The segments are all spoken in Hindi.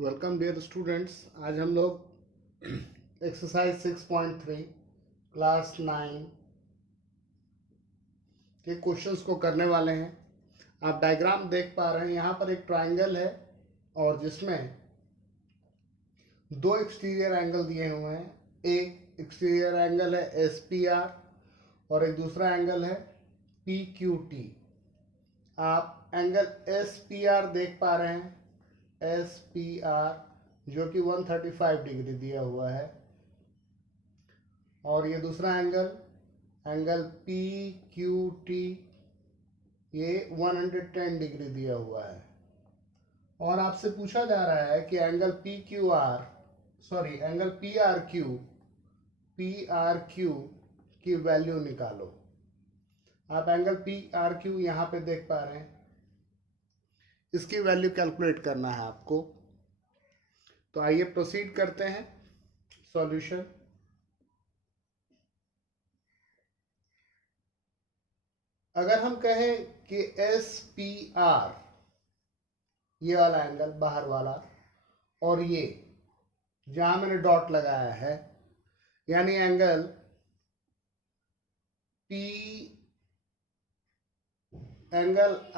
Welcome dear students. आज हम लोग एक्सरसाइज 6.3 क्लास 9 के क्वेश्चंस को करने वाले हैं। आप डायग्राम देख पा रहे हैं, यहाँ पर एक ट्रायंगल है और जिसमें दो एक्सटीरियर एंगल दिए हुए हैं। एक एक्सटीरियर एंगल है SPR और एक दूसरा एंगल है PQT। आप एंगल SPR देख पा रहे हैं, SPR जो कि 135 डिग्री दिया हुआ है, और ये दूसरा एंगल PQT ये 110 डिग्री दिया हुआ है। और आपसे पूछा जा रहा है कि एंगल PRQ की वैल्यू निकालो। आप एंगल PRQ यहाँ पे देख पा रहे हैं, इसकी वैल्यू कैलकुलेट करना है आपको। तो आइए प्रोसीड करते हैं सॉल्यूशन। अगर हम कहें कि SPR ये वाला एंगल बाहर वाला और ये जहां मैंने डॉट लगाया है, यानी एंगल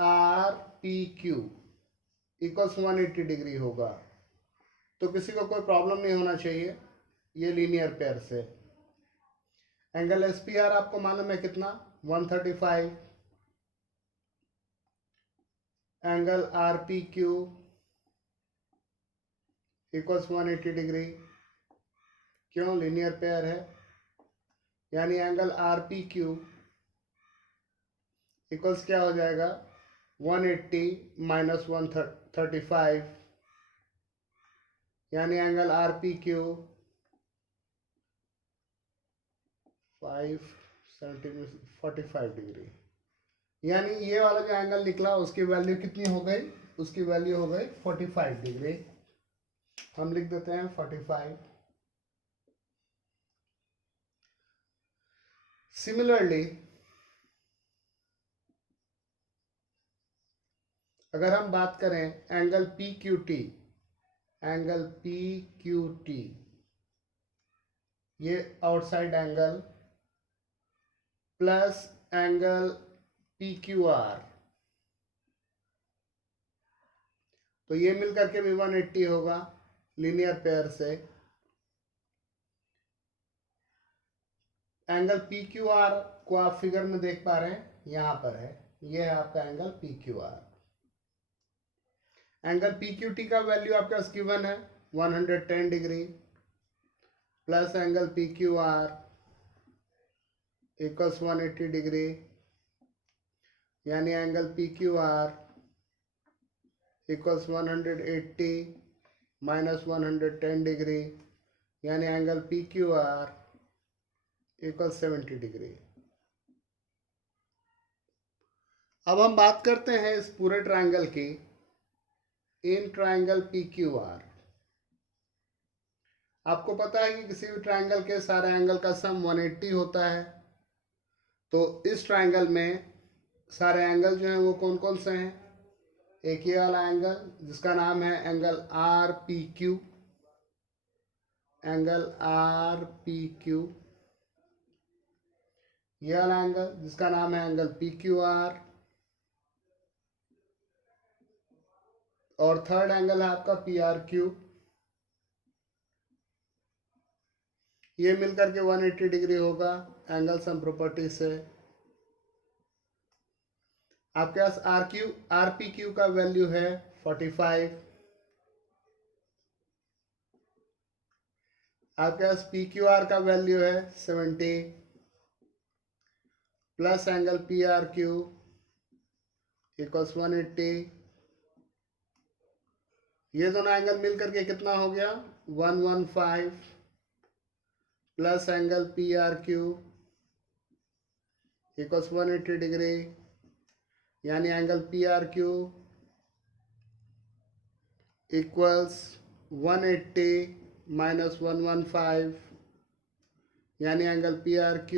RPQ इक्वल्स 180 डिग्री होगा। तो किसी को कोई प्रॉब्लम नहीं होना चाहिए ये लीनियर पेयर से। एंगल SPR आपको मालूम है कितना, 135। एंगल RPQ इक्वल्स 180 डिग्री, क्यों, लीनियर पेयर है। यानी एंगल RPQ इक्वल्स क्या हो जाएगा, 180 माइनस 135, यानी एंगल RPQ 45 डिग्री। यानी ये वाला जो एंगल निकला उसकी वैल्यू कितनी हो गई, उसकी वैल्यू हो गई 45 डिग्री। हम लिख देते हैं 45। सिमिलरली अगर हम बात करें एंगल PQT, ये outside angle plus angle PQR, तो ये मिलकर के भी 180 होगा लीनियर पेयर से। एंगल PQR को आप फिगर में देख पा रहे हैं, यहां पर है, ये है आपका एंगल PQR। एंगल PQT का वैल्यू आपका गिवन है 110 degree plus angle PQR equals 180 degree, यानी angle PQR equals 180 minus 110 degree, यानी एंगल PQR इक्वल्स 70 डिग्री। अब हम बात करते हैं इस पूरे ट्रायंगल की इन ट्रायंगल PQR। आपको पता है कि किसी भी ट्रायंगल के सारे एंगल का सम 180 होता है। तो इस ट्रायंगल में सारे एंगल जो हैं वो कौन कौन से हैं, एक ये वाला एंगल जिसका नाम है एंगल RPQ, एंगल RPQ, ये वाला एंगल जिसका नाम है एंगल PQR, और थर्ड एंगल है आपका PRQ। ये मिलकर के 180 डिग्री होगा एंगल सम प्रॉपर्टी से। आपके पास RPQ का वैल्यू है 45, आपके पास PQR का वैल्यू है 70 प्लस एंगल PRQ इक्वल्स 180। ये दोनों एंगल मिलकर के कितना हो गया, 115 plus angle PRQ equals 180 degree, यानी एंगल PRQ इक्वल्स 180 माइनस 115, यानी एंगल PRQ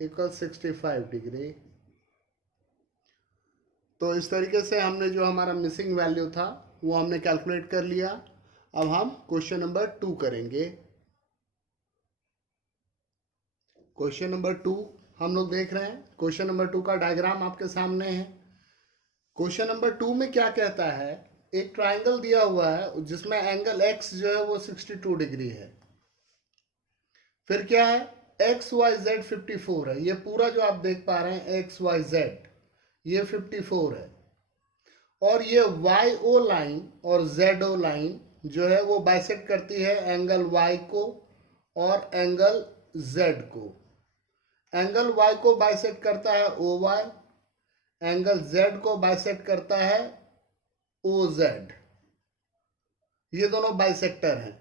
इक्वल्स 65 डिग्री। तो इस तरीके से हमने जो हमारा मिसिंग वैल्यू था वो हमने कैलकुलेट कर लिया। अब हम क्वेश्चन नंबर 2 करेंगे। क्वेश्चन नंबर 2 हम लोग देख रहे हैं। क्वेश्चन नंबर 2 का डायग्राम आपके सामने है। क्वेश्चन नंबर 2 में क्या कहता है, एक ट्राइंगल दिया हुआ है जिसमें एंगल x जो है वो 62 डिग्री है। फिर क्या है, एक्स वाई जेड 54 है। ये पूरा जो आप देख पा रहे हैं एक्स वाई जेड ये 54 है। और ये वाई ओ लाइन और जेड ओ लाइन जो है वो बाइसेक्ट करती है एंगल y को और एंगल z को। एंगल y को बाइसेक्ट करता है OY, एंगल z को बाइसेक्ट करता है OZ। ये दोनों बाइसेक्टर हैं।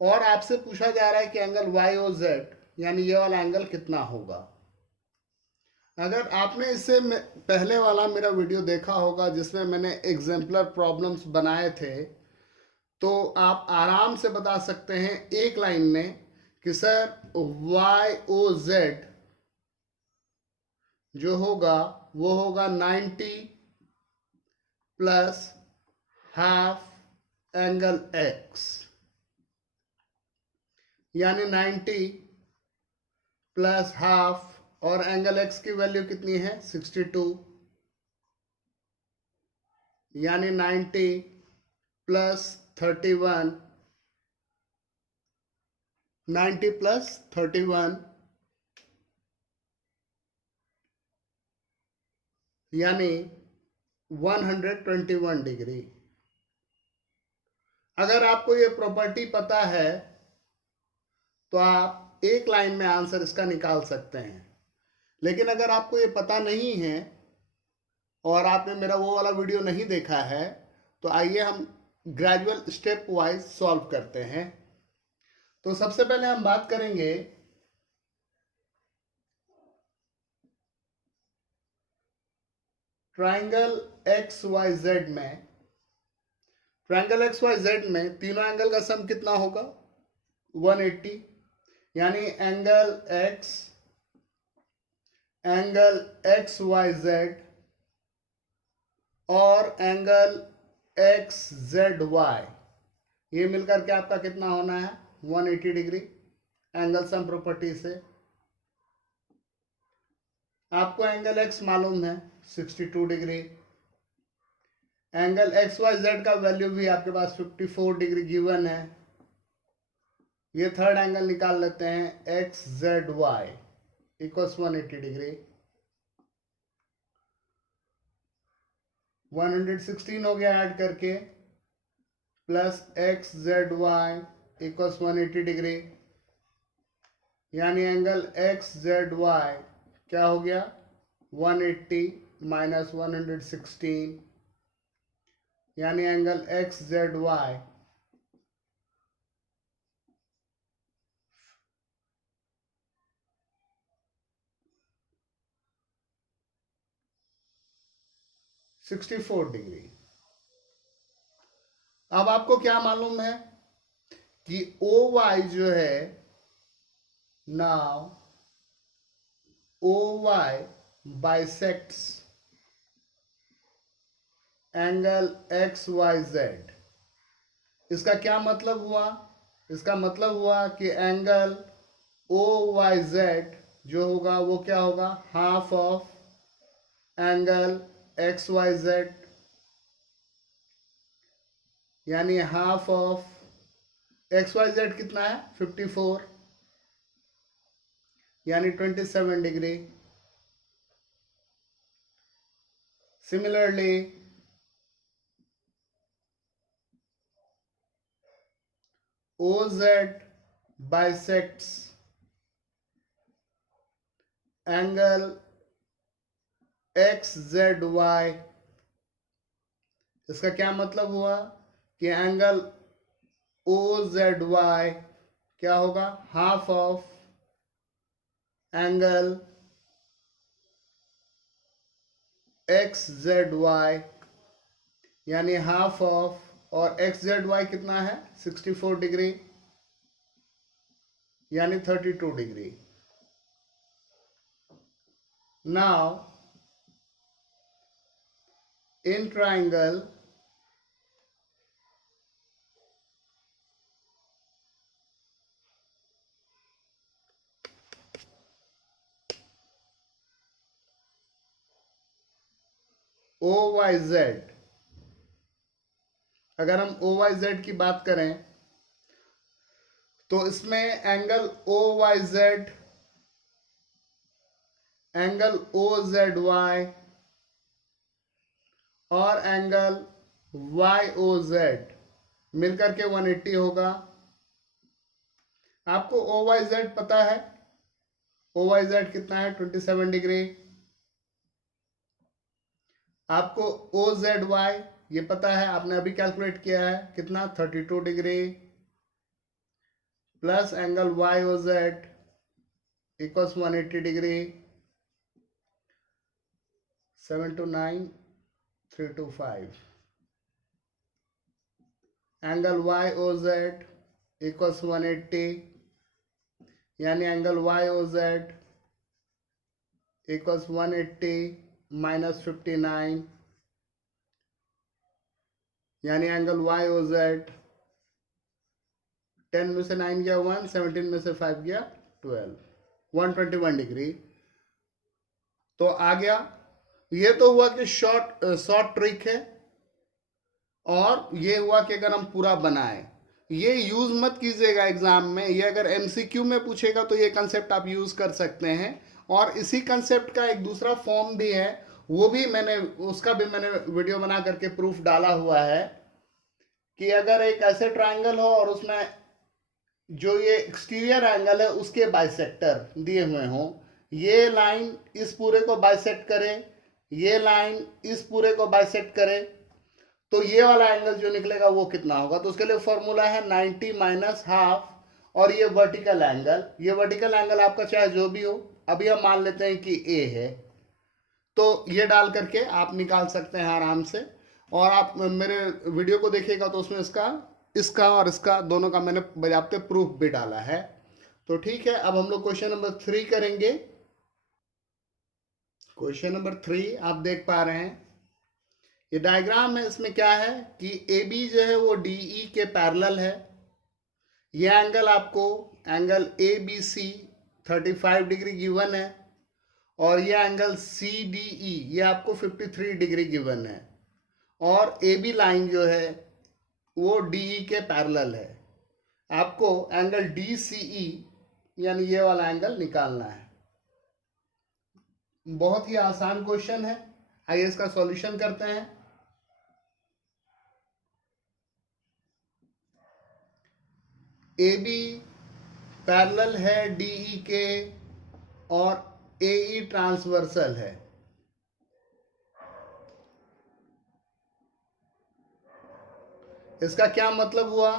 और आपसे पूछा जा रहा है कि एंगल YOZ यानी ये वाला एंगल कितना होगा। अगर आपने इससे पहले वाला मेरा वीडियो देखा होगा जिसमें मैंने एग्जाम्पलर प्रॉब्लम्स बनाए थे, तो आप आराम से बता सकते हैं एक लाइन में कि सर YOZ जो होगा वो होगा 90 प्लस हाफ एंगल x, यानी 90 प्लस हाफ, और एंगल x की वैल्यू कितनी है 62, यानी 90 प्लस 31, 90 प्लस 31 यानी 121 डिग्री। अगर आपको ये प्रॉपर्टी पता है तो आप एक लाइन में आंसर इसका निकाल सकते हैं। लेकिन अगर आपको ये पता नहीं है और आपने मेरा वो वाला वीडियो नहीं देखा है, तो आइए हम ग्रेजुअल स्टेप वाइज सॉल्व करते हैं। तो सबसे पहले हम बात करेंगे ट्राइंगल एक्स वाई जेड में। ट्राइंगल एक्स वाई जेड में तीनों एंगल का सम कितना होगा 180, यानी एंगल एक्स वाई जेड और एंगल एक्स जेड वाई, ये मिलकर के आपका कितना होना है 180 डिग्री एंगल सम प्रॉपर्टी से। आपको एंगल एक्स मालूम है 62 degree, angle X Y Z का वैल्यू भी आपके पास 54 डिग्री गिवन है। ये थर्ड एंगल निकाल लेते हैं X Z Y equals 180 degree. 116 हो गया ऐड करके, plus X Z Y equals 180 degree, यानी एंगल एक्स जेड वाई क्या हो गया 180 माइनस 116, यानी angle X Z Y 64 degree. अब आपको क्या मालूम है कि ओ वाई जो है, now O Y bisects angle X Y Z. इसका क्या मतलब हुआ, इसका मतलब हुआ कि एंगल ओ वाई जेड जो होगा वो क्या होगा half of angle X Y Z, यानी half of X Y Z कितना है 54, यानी 27 degree. Similarly OZ bisects angle XZY। इसका क्या मतलब हुआ कि एंगल OZY क्या होगा हाफ ऑफ एंगल XZY, यानी हाफ ऑफ, और XZY कितना है 64 डिग्री, यानी 32 degree. Now in triangle O Y Z, अगर हम ओ वाई जेड की बात करें तो इसमें angle O Y Z, angle O Z Y और एंगल वाई ओ जेड मिलकर के 180 होगा। आपको ओ वाई जेड पता है, ओ वाई जेड कितना है 27 डिग्री। आपको ओ जेड वाई ये पता है, आपने अभी कैलकुलेट किया है कितना 32 degree, plus angle Y O Z equals 180 degree, 729,325, angle Y O Z equals 180, यानी angle Y O Z equals 180 minus 59, यानी एंगल वाई ओ जेड 10 में से 9 गया 1, 17 में से 5 गया 12, 121 डिग्री। तो आ गया। ये तो हुआ कि शॉर्ट ट्रिक है, और ये हुआ कि अगर हम पूरा बनाए, ये यूज मत कीजिएगा एग्जाम में, ये अगर एमसीक्यू में पूछेगा तो ये कंसेप्ट आप यूज कर सकते हैं। और इसी कंसेप्ट का एक दूसरा फॉर्म भी है, वो भी उसका भी मैंने वीडियो बना करके प्रूफ डाला हुआ है, कि अगर एक ऐसे ट्राइंगल हो और उसमें जो ये एक्सटीरियर एंगल है उसके बाइसेक्टर दिए हुए हों, ये लाइन इस पूरे को बाइसेक्ट करे, ये लाइन इस पूरे को बाइसेक्ट करे, तो ये वाला एंगल जो निकलेगा वो कितना होगा। तो उसके लिए फॉर्मूला है 90 माइनस हाफ, और ये वर्टिकल एंगल, ये वर्टिकल एंगल आपका चाहे जो भी हो, अभी हम मान लेते हैं कि ए है, तो ये डाल करके आप निकाल सकते हैं आराम से। और आप मेरे वीडियो को देखिएगा तो उसमें इसका और इसका दोनों का मैंने बजाते प्रूफ भी डाला है। तो ठीक है, अब हम लोग क्वेश्चन नंबर 3 करेंगे। क्वेश्चन नंबर 3 आप देख पा रहे हैं, ये डायग्राम है। इसमें क्या है कि ए बी जो है वो डी ई के पैरेलल है। ये एंगल आपको angle A B C 35 degree given है, और ये एंगल सी डी ई ये आपको 53 डिग्री गिवन है, और ए बी लाइन जो है वो डी ई के पैरेलल है। आपको एंगल डी सी ई यानी ये वाला एंगल निकालना है। बहुत ही आसान क्वेश्चन है, आइए इसका सॉल्यूशन करते हैं। ए बी पैरेलल है डीई के, और एई ट्रांसवर्सल है। इसका क्या मतलब हुआ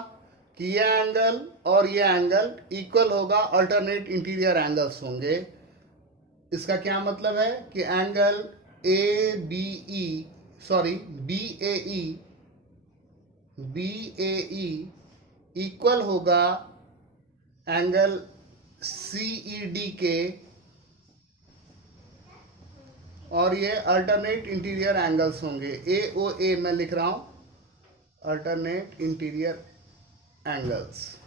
कि ये एंगल और ये एंगल इक्वल होगा, अल्टरनेट इंटीरियर एंगल्स होंगे। इसका क्या मतलब है कि angle A B E sorry B A E equal होगा एंगल सी ई डी के, और ये अल्टरनेट इंटीरियर एंगल्स होंगे। ए ओ ए मैं लिख रहा हूं, alternate interior angles.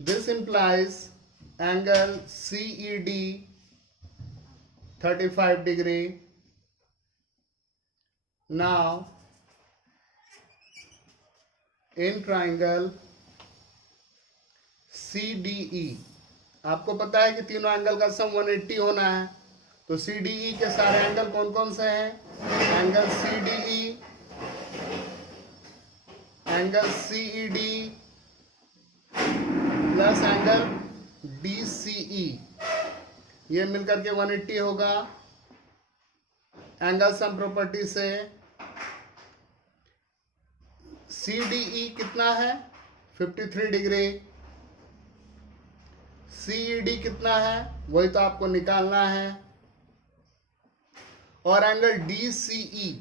This implies angle CED 35 degree. Now in triangle CDE, आपको पता है कि तीनों एंगल का सम 180 होना है, तो CDE के सारे एंगल कौन कौन से हैं? Angle CDE, angle CED plus angle DCE, ये मिलकर के 180 होगा। एंगल सम प्रॉपर्टी से CDE कितना है 53 डिग्री, CED कितना है वही तो आपको निकालना है, और एंगल DCE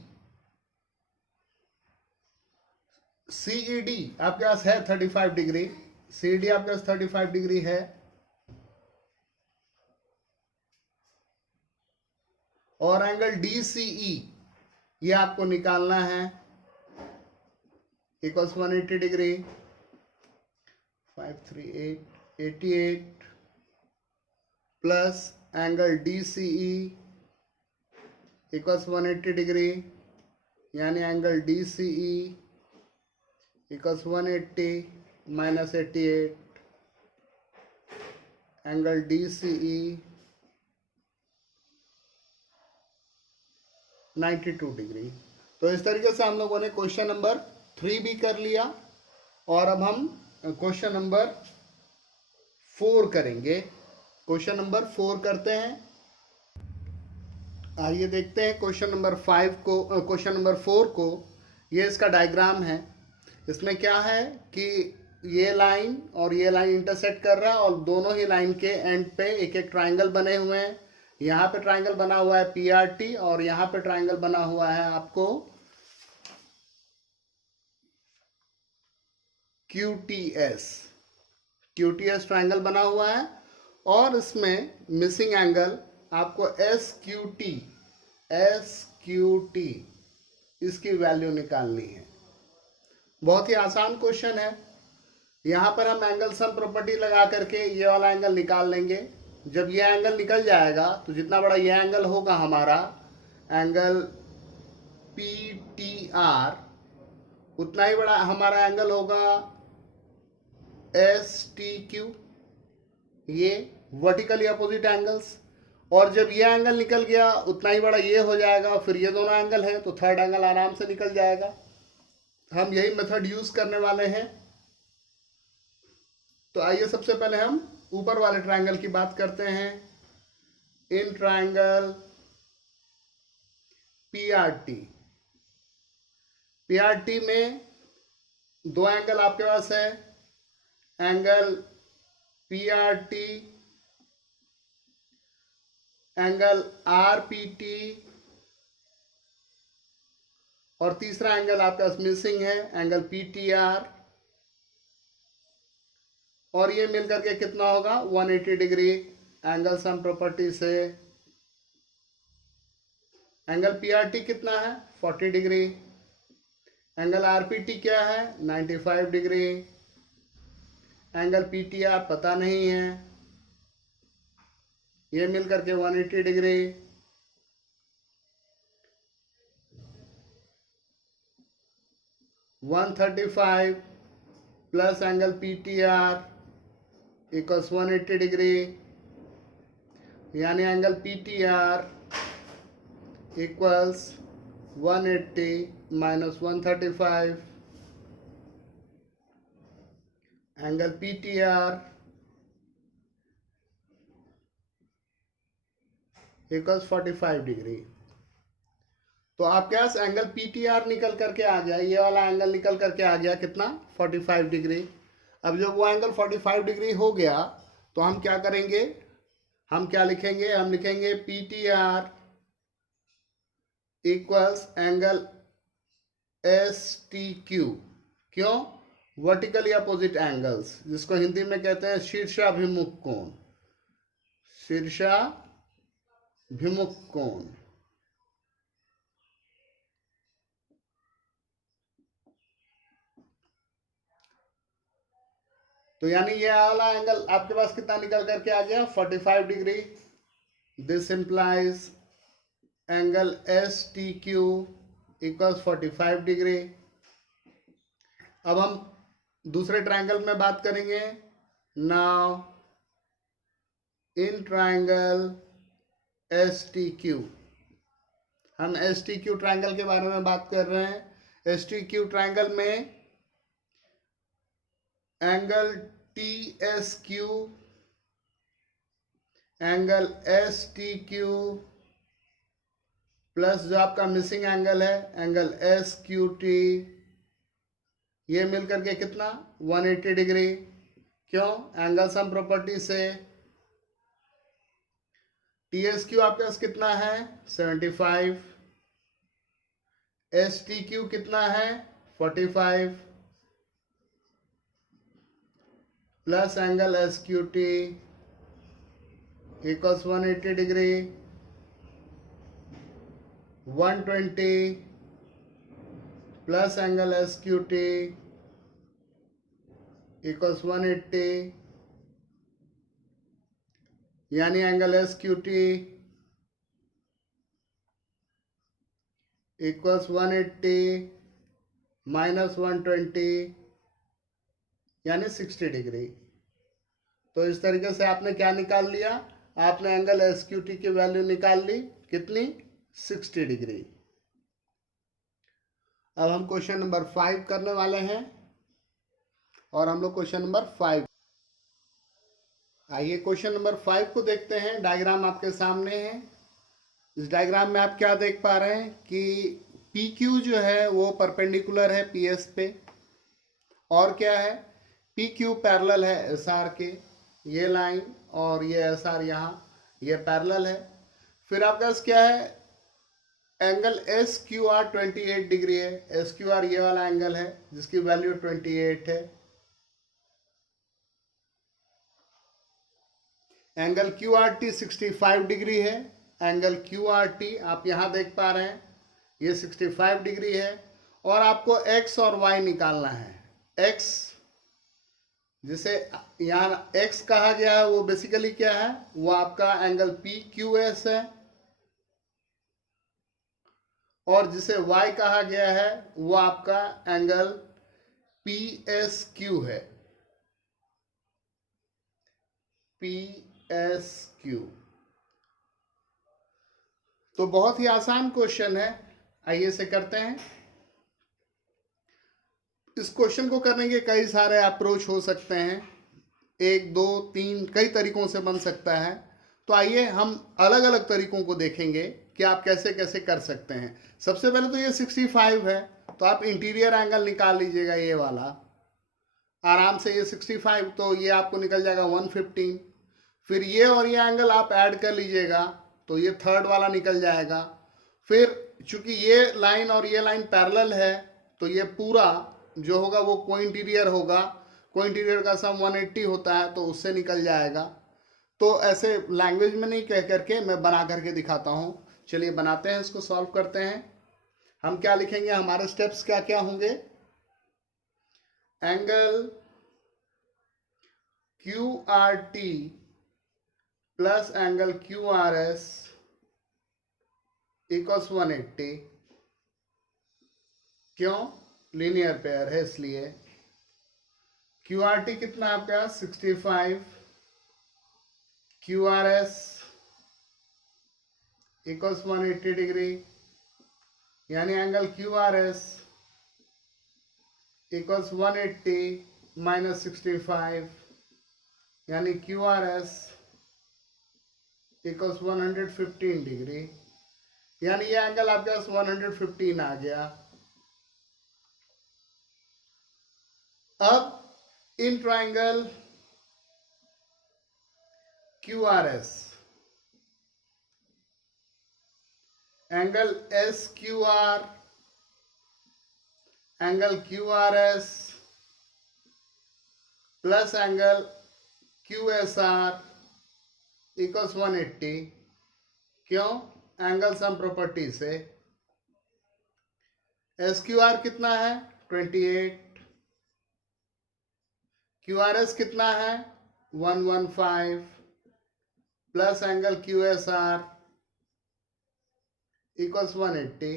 CED आपके पास है 35 डिग्री, CED आपके पास 35 डिग्री है, और एंगल DCE ये आपको निकालना है, equals 180 degree 538 88 plus angle DCE equals 180 degree, यानी angle DCE equals 180 minus 88, angle DCE 92 degree. तो इस तरीके से हम लोगों ने क्वेश्चन नंबर 3 भी कर लिया, और अब हम क्वेश्चन नंबर 4 करेंगे। क्वेश्चन नंबर 4 करते हैं। आइए देखते हैं क्वेश्चन नंबर 5 को, क्वेश्चन नंबर 4 को। ये इसका डायग्राम है। इसमें क्या है कि ये लाइन और ये लाइन इंटरसेक्ट कर रहा है, और दोनों ही लाइन के एंड पे एक एक ट्राइंगल बने हुए हैं। यहाँ पे ट्राइंगल बना हुआ है PRT, और यहाँ पे ट्राइंगल बना हुआ है आपको QTS ट्राइंगल बना हुआ है, और इसमें मिसिंग एंगल आपको SQT इसकी वैल्यू निकालनी है। बहुत ही आसान क्वेश्चन है। यहाँ पर हम एंगल सम प्रॉपर्टी लगा करके ये वाला एंगल निकाल लेंगे। जब ये एंगल निकल जाएगा तो जितना बड़ा ये एंगल होगा हमारा एंगल PTR, उतना ही बड़ा हमारा एंगल होगा STQ, ये वर्टिकली अपोजिट एंगल्स। और जब ये एंगल निकल गया उतना ही बड़ा ये हो जाएगा, फिर ये दोनों एंगल हैं तो थर्ड एंगल आराम से निकल जाएगा। हम यही मेथड यूज करने वाले हैं। तो आइए सबसे पहले हम ऊपर वाले ट्रायंगल की बात करते हैं। इन ट्रायंगल PRT में दो एंगल आपके पास है, एंगल PRT, एंगल RPT, और तीसरा एंगल आपके पास मिसिंग है, एंगल PTR। और ये मिलकर के कितना होगा 180 डिग्री। एंगल सम प्रॉपर्टी से एंगल PRT कितना है 40 डिग्री, एंगल RPT क्या है 95 डिग्री, एंगल PTR पता नहीं है, ये मिलकर के 180 degree. One 135 plus angle PTR equals 180 degree, यानी angle PTR equals 180 minus 135, angle PTR equals 45 degree. तो आपके पास एंगल PTR निकल करके आ गया, ये वाला एंगल निकल करके आ गया कितना 45 डिग्री। अब जब वो एंगल 45 डिग्री हो गया तो हम क्या करेंगे, हम क्या लिखेंगे, हम लिखेंगे PTR इक्वल्स एंगल STQ। क्यों, वर्टिकली अपोजिट एंगल्स, जिसको हिंदी में कहते हैं शीर्षाभिमुख कोण, शीर्षाभिमुख कोण। तो यानी ये वाला एंगल आपके पास कितना निकल करके आ गया 45 degree. This implies angle STQ equals 45 degree. अब हम दूसरे ट्रायंगल में बात करेंगे। नाउ इन ट्रायंगल STQ, हम STQ ट्रायंगल के बारे में बात कर रहे हैं। STQ ट्रायंगल में angle TSQ, angle STQ plus जो आपका मिसिंग एंगल है एंगल SQT, ये मिलकर के कितना 180 डिग्री। क्यों, एंगल सम प्रॉपर्टी से TSQ आपके पास कितना है 75, STQ कितना है 45 plus angle SQT equals 180 degree. 120 plus angle SQT equals 180 यानी angle S Q T equals 180 minus 120 यानी 60 डिग्री। तो इस तरीके से आपने क्या निकाल लिया, आपने एंगल एस क्यू टी की वैल्यू निकाल ली, कितनी, 60 डिग्री। अब हम क्वेश्चन नंबर 5 करने वाले हैं, और हम लोग क्वेश्चन नंबर 5, आइए क्वेश्चन नंबर 5 को देखते हैं। डायग्राम आपके सामने है। इस डायग्राम में आप क्या देख पा रहे हैं कि पी क्यू जो है वो परपेंडिकुलर है पी एस पे, और क्या है, पी क्यू पैरेलल है एस आर के, ये लाइन और ये एस आर यहाँ ये पैरेलल है। फिर आपका क्या है, angle S Q are 28 degree है। एस क्यू आर ये वाला एंगल है जिसकी वैल्यू 28 है। Angle Q R T 65 degree है। एंगल क्यू आर टी आप यहां देख पा रहे हैं, ये 65 डिग्री है। और आपको एक्स और वाई निकालना है। एक्स जिसे यहाँ एक्स कहा गया है वो बेसिकली क्या है, वो आपका एंगल पी क्यू एस है, और जिसे y कहा गया है वो आपका एंगल पी एस क्यू है, पी एस क्यू। तो बहुत ही आसान क्वेश्चन है, आइए से करते हैं। इस क्वेश्चन को करने के कई सारे अप्रोच हो सकते हैं, 1 2 3 कई तरीकों से बन सकता है। तो आइए हम अलग अलग तरीकों को देखेंगे कि आप कैसे कैसे कर सकते हैं। सबसे पहले तो ये 65 है, तो आप इंटीरियर एंगल निकाल लीजिएगा, ये वाला आराम से, ये 65 तो ये आपको निकल जाएगा 115। फिर ये और ये एंगल आप ऐड कर लीजिएगा तो ये थर्ड वाला निकल जाएगा। फिर चूंकि ये लाइन और ये लाइन पैरेलल है तो ये पूरा जो होगा वो को इंटीरियर होगा। को इंटीरियर का सम 180 होता है तो उससे निकल जाएगा। तो ऐसे लैंग्वेज में नहीं कह करके मैं बना करके दिखाता हूँ। चलिए बनाते हैं, इसको सॉल्व करते हैं। हम क्या लिखेंगे, हमारे स्टेप्स क्या क्या होंगे, angle Q R T plus angle Q R S equals 180। क्यों, लीनियर पेयर है इसलिए। क्यू आर टी कितना आपका 65, Q R S equals 180 degree, यानी angle Q R S equals 180 minus 65, यानी Q R S equals 115 degree, यानी ये एंगल आपके पास 115 आ गया। अब in triangle Q R S angle S Q R angle Q R S plus angle Q S R equals 180। क्यों, एंगल सम प्रॉपर्टी से। एस क्यू आर कितना है 28, क्यू आर एस कितना है 115 plus angle Q S R equals 180।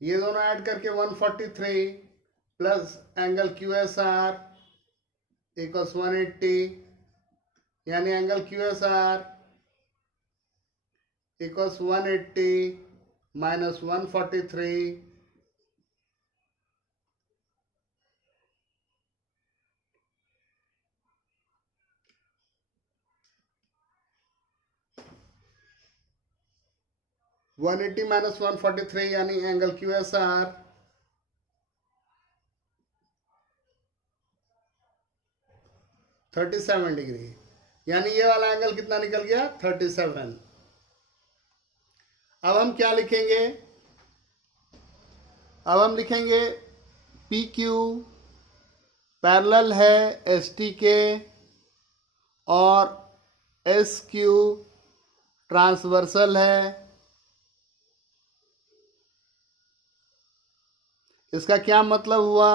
ये दोनों ऐड करके 143 plus angle Q S R equals 180, यानी angle Q S R equals 180 minus 143, one eighty minus 143 यानी angle Q S are 37 degree, यानी ये वाला एंगल कितना निकल गया 37। अब हम क्या लिखेंगे, अब हम लिखेंगे पी क्यू पैरेलल है एस टी के और एस क्यू ट्रांसवर्सल है। इसका क्या मतलब हुआ,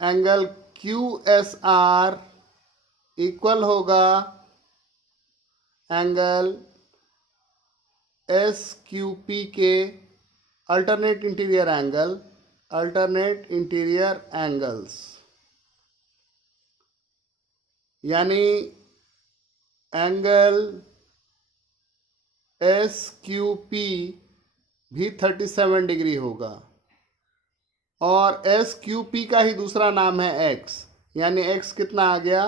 एंगल QSR इक्वल होगा एंगल SQP के अल्टरनेट इंटीरियर एंगल्स, यानी एंगल SQP भी 37 डिग्री होगा और SQP का ही दूसरा नाम है X, यानी X कितना आ गया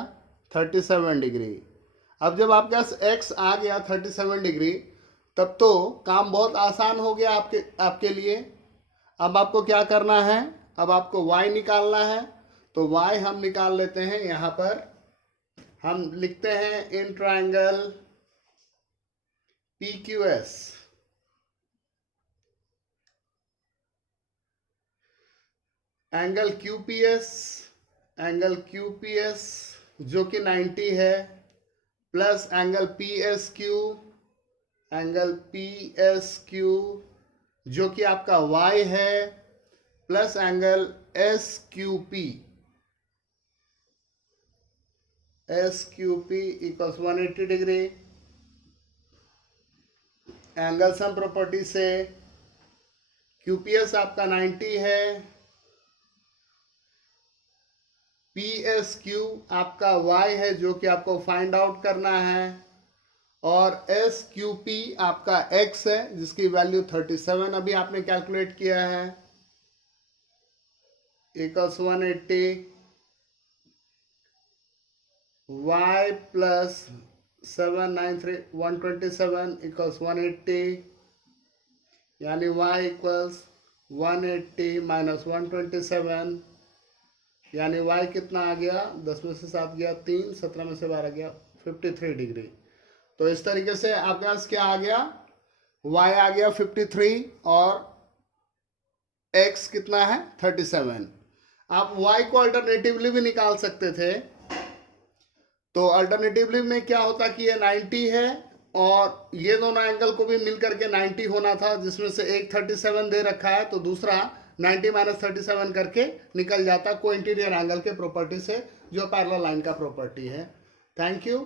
37 डिग्री। अब जब आपके पास X आ गया 37 डिग्री तब तो काम बहुत आसान हो गया आपके लिए। अब आपको क्या करना है, अब आपको Y निकालना है। तो Y हम निकाल लेते हैं, यहाँ पर हम लिखते हैं in triangle PQS angle QPS जो कि 90 है, प्लस एंगल PSQ जो कि आपका Y है, plus angle SQP equals 180 degree. Angle sum property से QPS आपका 90 है, PSQ आपका Y है जो कि आपको फाइंड आउट करना है, और SQP आपका X है जिसकी वैल्यू 37 अभी आपने कैलकुलेट किया है, इक्वल्स 180 Y प्लस 793 127 इक्वल्स 180, यानी Y इक्वल्स 180 माइनस 127, यानी Y कितना आ गया, 10 में से 7 गया 3, 17 में से 12 गया 53 डिग्री। तो इस तरीके से आपके पास क्या आ गया, Y आ गया 53 और X कितना है 37। आप Y को अल्टरनेटिवली भी निकाल सकते थे। तो अल्टरनेटिवली में क्या होता कि ये 90 है और ये दोनों एंगल को भी मिलकर के 90 होना था, जिसमें से एक 37 दे रखा है तो दूसरा 90 माइनस 37 करके निकल जाता को इंटीरियर एंगल के प्रॉपर्टी से, जो पैरेलल लाइन का प्रॉपर्टी है। Thank you.